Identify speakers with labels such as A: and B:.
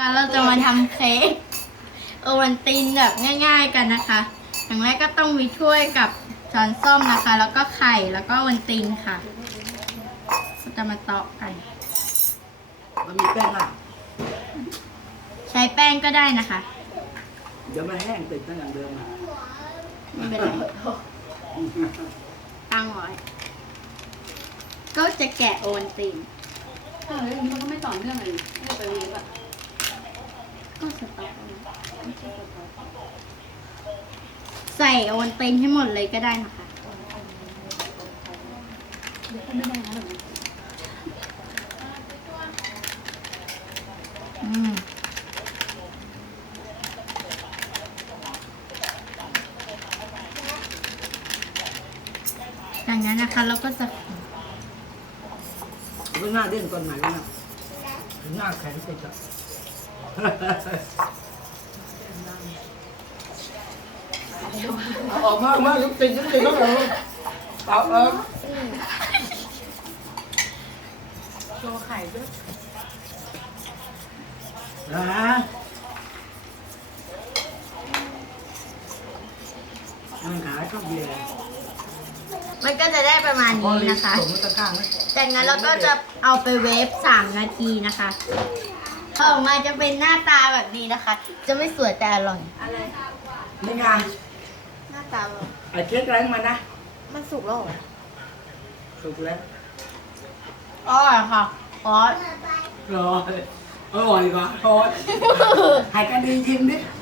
A: เราจะมาทำเค้กโอวัลตินแบบง่ายๆกันนะคะ อย่างแรกก็ต้องมีถ้วยกับช้อนส้อมนะคะ แล้วก็ไข่แล้วก็โอวัลตินค่ะเราจะมาเตาะกัน
B: มันมีแป้งอ่ะ
A: ใช้แป้งก็ได้นะคะ
B: เดี๋ยวมันแห้งติดตั้งอย่างเดิมอ่ะ
A: ไม่เป็นไรตั้งไว้ก็จะแกะโอวัลติน
C: อย่างนี้มันก็ไม่ต่อเนื่องเลยไม่ไปรีบอ่ะ
A: ก็สต๊อกใส่โอวัลตินให้หมดเลยก็ได้นะคะ
C: ไม่ได้นะแบบนี้
A: จากนั้นนะคะเราก็จะ
B: เรื่องหน้าเด่นก่อนไหนวะน่ะหน้าแข็งติดอ่ะ เอาออกมาลุกติดแล้วเหรอเอา
C: โชว์ไข่ด้วย
B: นะมันขายข้าวเบียร์
A: มันก็จะได้ประมาณนี้นะคะ
B: สมมติตะกร้างไหม
A: จากนั้นเราก็จะเอาไปเวฟ3 นาทีนะคะพอออกมาจะเป็นหน้าตาแบบนี้นะคะ จะไม่สวยแต่อร่อย
C: อะไร
B: นี่ไง
A: หน้าตาแบบ
B: ไอ้เค้กแรงมันนะ
A: มันสุกแล้วเหรอ
B: สุกแล้ว
A: อร่อยค่ะออส
B: อร่อยกว่าทอดให้กันดีชิมดิ